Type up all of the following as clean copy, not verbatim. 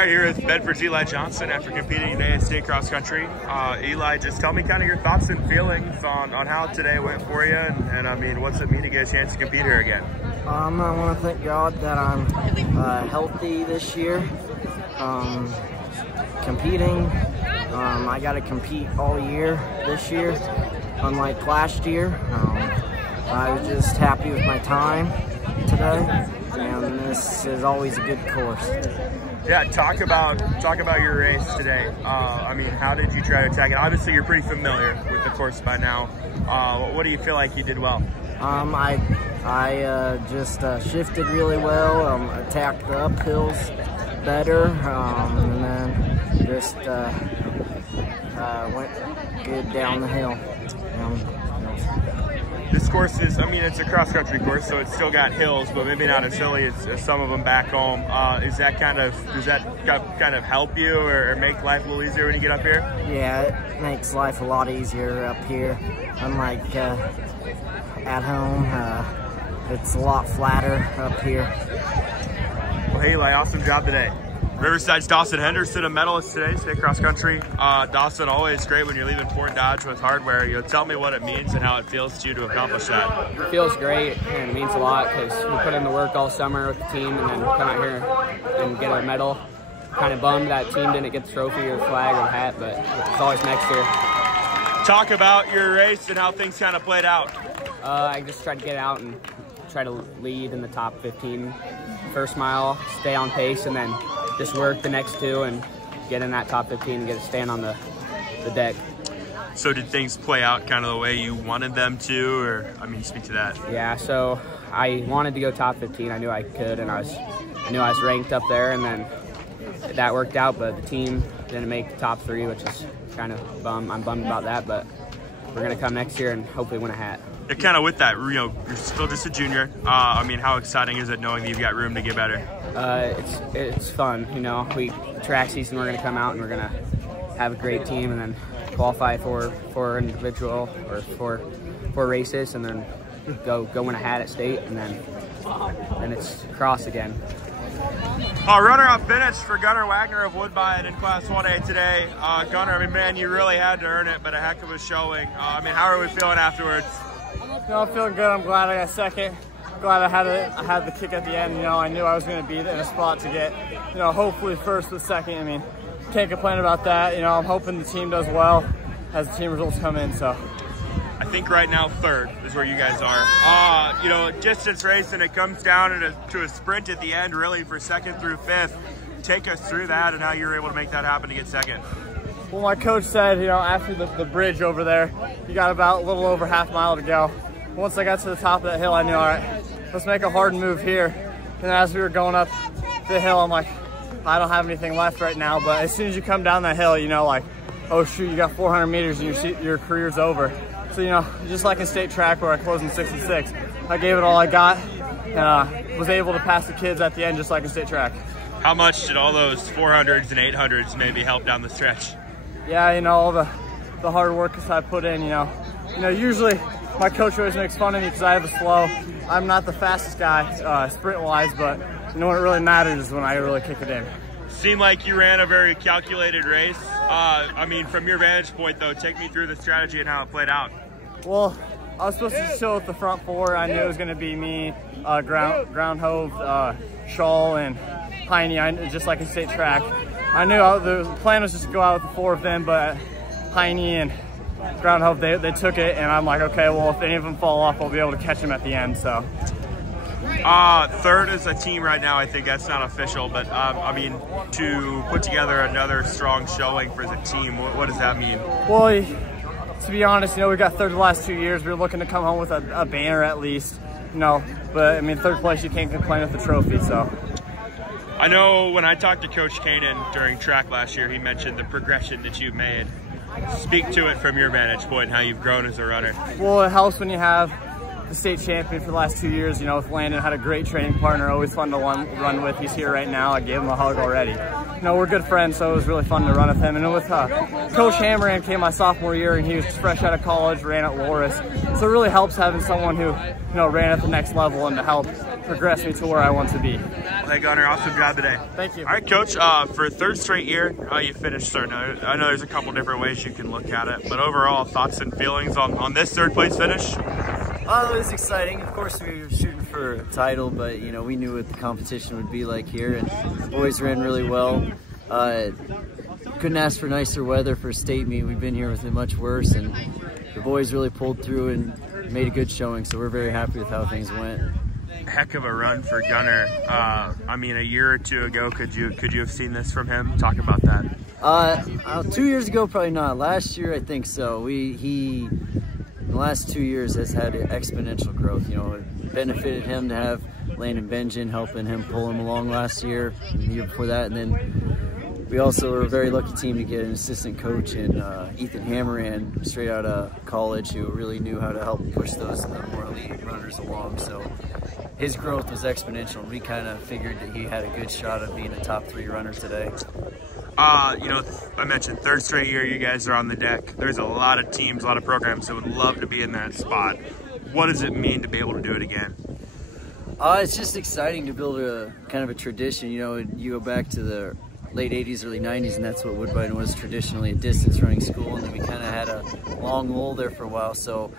right, here with Bedford's Eli Johnson after competing today at state cross country. Eli, just tell me kind of your thoughts and feelings on how today went for you, and I mean, what's it mean to get a chance to compete here again? I want to thank God that I'm healthy this year. Competing, I got to compete all year this year, unlike last year. I was just happy with my time today, and this is always a good course. Yeah, talk about your race today. I mean, how did you try to attack it? Obviously, you're pretty familiar with the course by now. What do you feel like you did well? I just shifted really well, attacked the uphills better, and then just went good down the hill. This course is, I mean, it's a cross-country course, so it's still got hills, but maybe not as hilly as some of them back home. Does that kind of help you or make life a little easier when you get up here? Yeah, it makes life a lot easier up here. Unlike at home, it's a lot flatter up here. Well, hey, Eli, awesome job today. Riverside's Dawson Henderson, a medalist today, state cross country. Dawson, always great when you're leaving Fort Dodge with hardware. Tell me what it means and how it feels to you to accomplish that. It feels great, and it means a lot because we put in the work all summer with the team, and then come out here and get our medal. Kind of bummed that team didn't get the trophy or the flag or the hat, but it's always next year. Talk about your race and how things kind of played out. I just tried to get out and try to lead in the top 15 first mile, stay on pace, and then just work the next two and get in that top 15 and get a stand on the deck. So did things play out kind of the way you wanted them to, or, I mean, speak to that? Yeah, so I wanted to go top 15. I knew I could, and I knew I was ranked up there, and then that worked out, but the team didn't make the top 3, which is kind of I'm bummed about that, but we're gonna come next year and hopefully win a hat. Yeah, kind of with that, you're still just a junior. I mean, how exciting is it knowing that you've got room to get better? It's fun, track season, we're gonna come out and we're gonna have a great team and then qualify for individual or for races, and then go win a hat at state, and then it's cross again. Runner-up finish for Gunnar Wagner of Woodbine in Class 1A today. Gunnar, I mean, man, you really had to earn it, but a heck of a showing. I mean, how are we feeling afterwards? I'm feeling good. I'm glad I got second. Glad I had the kick at the end. I knew I was going to be in a spot to get, hopefully first with second. I mean, can't complain about that. I'm hoping the team does well as the team results come in. So I think right now third is where you guys are. Distance race, and it comes down to a sprint at the end, really, for second through fifth. Take us through that and how you were able to make that happen to get second. Well, my coach said, after the bridge over there, you got about a little over half mile to go. Once I got to the top of that hill, I knew, all right, let's make a hard move here. And as we were going up the hill, I'm like, I don't have anything left right now. But as soon as you come down that hill, like, oh shoot, you got 400 meters and your career's over. So, just like in state track where I closed in 66, I gave it all I got and was able to pass the kids at the end just like in state track. How much did all those 400s and 800s maybe help down the stretch? Yeah, all the hard work I put in, usually my coach always makes fun of me because I have a slow. I'm not the fastest guy sprint-wise, but when it really matters is when I really kick it in. Seemed like you ran a very calculated race. I mean, from your vantage point, though, take me through the strategy and how it played out. Well, I was supposed to chill with the front 4. I knew it was going to be me, Ground Hove, Shawl, and Heine, just like in state track. I knew the plan was just to go out with the 4 of them, but Heine and Ground Hove, they took it, and I'm like, okay, well, if any of them fall off, I'll be able to catch them at the end, so. Third is a team right now. I think that's not official, but I mean, to put together another strong showing for the team, what does that mean? Well, to be honest, we got third the last 2 years. We were looking to come home with a banner at least, but I mean, third place, you can't complain with the trophy, so. I know when I talked to Coach Kanan during track last year, he mentioned the progression that you've made. Speak to it from your vantage point, how you've grown as a runner. Well, it helps when you have the state champion for the last 2 years. With Landon, had a great training partner, always fun to run with. He's here right now. I gave him a hug already. We're good friends, so it was really fun to run with him. And with Coach Hammeran came my sophomore year, and he was fresh out of college, ran at Loris. So it really helps having someone who, ran at the next level and to help progress me to where I want to be. Hey, Gunner, awesome job today. Thank you. All right, Coach, for third straight year, you finished third. Now, I know there's a couple different ways you can look at it, but overall, thoughts and feelings on this third place finish? It was exciting. Of course, we were shooting for a title, but you know, we knew what the competition would be like here, and the boys ran really well. Couldn't ask for nicer weather for a state meet. We've been here with it much worse, and the boys really pulled through and made a good showing, so we're very happy with how things went. Heck of a run for Gunner. I mean, a year or two ago, could you have seen this from him? Talk about that. 2 years ago, probably not. Last year, I think so. He in the last 2 years has had exponential growth. You know, it benefited him to have Landon Benjamin helping him pull him along last year, and the year before that, and then we also were a very lucky team to get an assistant coach in Ethan Hammeran, straight out of college, who really knew how to help push those more elite runners along. So his growth was exponential, and we kind of figured that he had a good shot of being a top 3 runner today. You know, I mentioned third straight year you guys are on the deck. There's a lot of teams, a lot of programs that would love to be in that spot. What does it mean to be able to do it again? It's just exciting to build a kind of a tradition. You know, you go back to the late 80s, early 90s, and that's what Woodbine was traditionally, a distance running school, and then we kind of had a long lull there for a while. So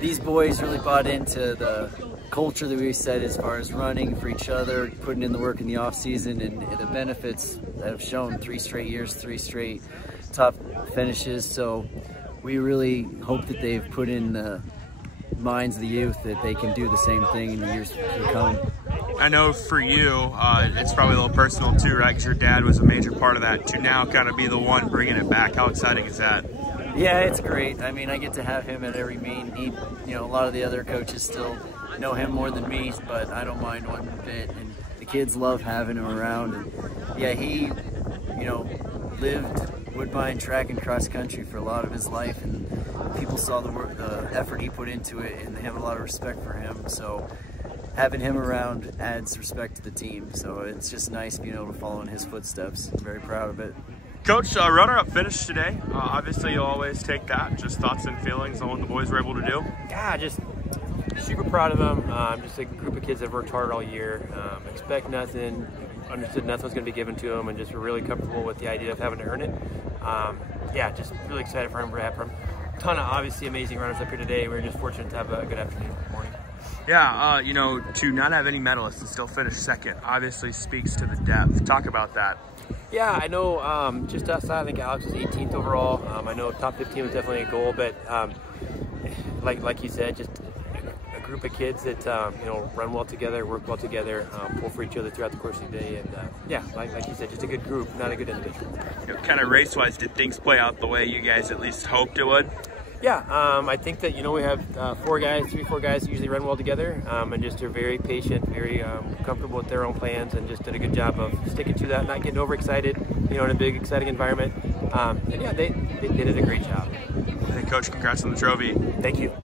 these boys really bought into the culture that we set as far as running for each other, putting in the work in the off season, and the benefits that have shown 3 straight years, 3 straight top finishes. So we really hope that they've put in the minds of the youth that they can do the same thing in the years to come. I know for you, it's probably a little personal too, right? Because your dad was a major part of that. To now kind of be the one bringing it back, how exciting is that? Yeah, it's great. I mean, I get to have him at every meet. You know, a lot of the other coaches still know him more than me, but I don't mind one bit. And the kids love having him around. And yeah, he, you know, lived Woodbine track and cross country for a lot of his life, and people saw the work, the effort he put into it, and they have a lot of respect for him. So having him around adds respect to the team. So it's just nice being able to follow in his footsteps. I'm very proud of it. Coach, runner-up finish today. Obviously, you'll always take that. Just thoughts and feelings on what the boys were able to do. Yeah, just super proud of them. Just a group of kids that have worked hard all year. Expect nothing, understood nothing was going to be given to them, and just were really comfortable with the idea of having to earn it. Yeah, just really excited for him. A ton of obviously amazing runners up here today. We were just fortunate to have a good afternoon morning. Yeah, you know, to not have any medalists and still finish second obviously speaks to the depth. Talk about that. Yeah, I know just outside, I think Alex was 18th overall. I know top 15 was definitely a goal, but like you said, just a group of kids that you know, run well together, work well together, pull for each other throughout the course of the day, and yeah, like you said, just a good group, not a good individual. You know, kind of race-wise, did things play out the way you guys at least hoped it would? Yeah, I think that, you know, we have 4 guys that usually run well together, and just are very patient, very comfortable with their own plans, and just did a good job of sticking to that, not getting overexcited, you know, in a big, exciting environment. And yeah, they did a great job. Hey, Coach, congrats on the trophy. Thank you.